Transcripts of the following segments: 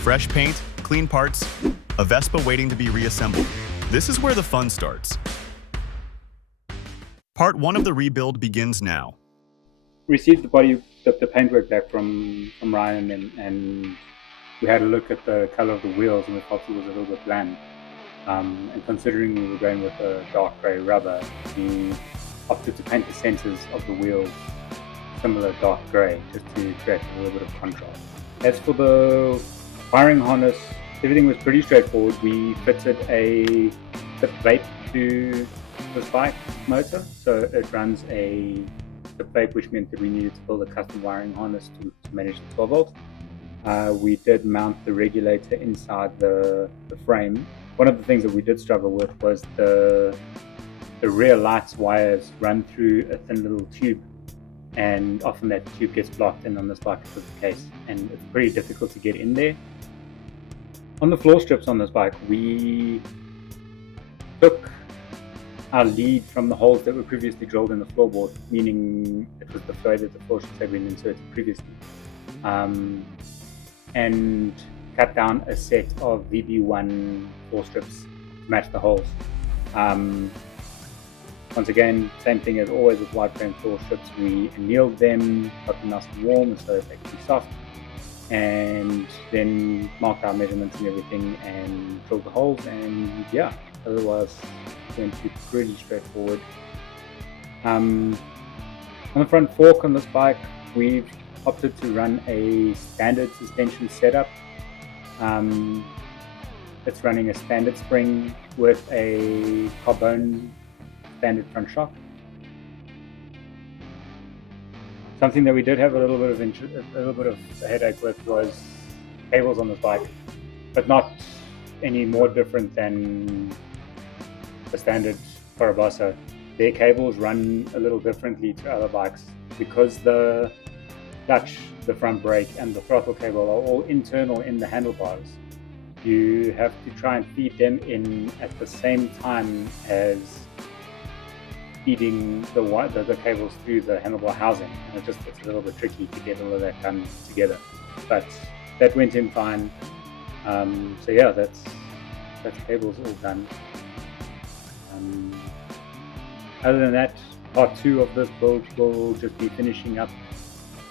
Fresh paint, clean parts, a Vespa waiting to be reassembled. This is where the fun starts. Part 1 of the rebuild begins now. Received the paintwork back from Ryan, and we had a look at the color of the wheels, and we felt it was a little bit bland. And considering we were going with a dark grey rubber, we opted to paint the centers of the wheels similar dark grey, just to create a little bit of contrast. As for the wiring harness, everything was pretty straightforward. We fitted a tip vape to the bike motor, so it runs a tip vape, which meant that we needed to build a custom wiring harness to manage the 12 volt. We did mount the regulator inside the frame. One of the things that we did struggle with was the rear lights wires run through a thin little tube, and often that tube gets blocked, and on this bike it was the case, and it's pretty difficult to get in there. On the floor strips on this bike, we took our lead from the holes that were previously drilled in the floorboard, meaning it was the way that the floor strips had been inserted previously, and cut down a set of VB1 floor strips to match the holes. Once again, same thing as always with wide frame floor strips, we annealed them, got them nice and warm so that they could be soft, and then marked our measurements and everything and drilled the holes, and yeah, otherwise it went to pretty straightforward. On the front fork on this bike, we've opted to run a standard suspension setup. It's running a standard spring with a carbon standard front shock. Something that we did have a little bit of a headache with was cables on this bike, but not any more different than a standard Parabossa. Their cables run a little differently to other bikes because the clutch, the front brake, and the throttle cable are all internal in the handlebars. You have to try and feed them in at the same time as feeding the cables through the handlebar housing, and it's a little bit tricky to get all of that done together, but that went in fine. So yeah, that's cables all done. Other than that, part 2 of this build will just be finishing up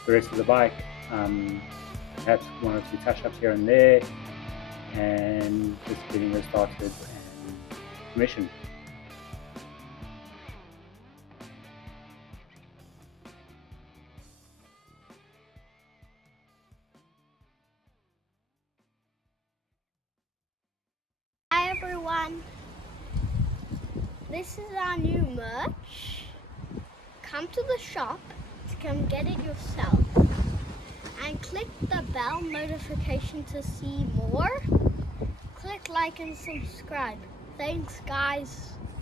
the rest of the bike, perhaps 1 or 2 touch-ups here and there, and just getting it started and commissioned. Hi everyone, this is our new merch. Come to the shop to come get it yourself, and click the bell notification to see more. Click like and subscribe. Thanks guys.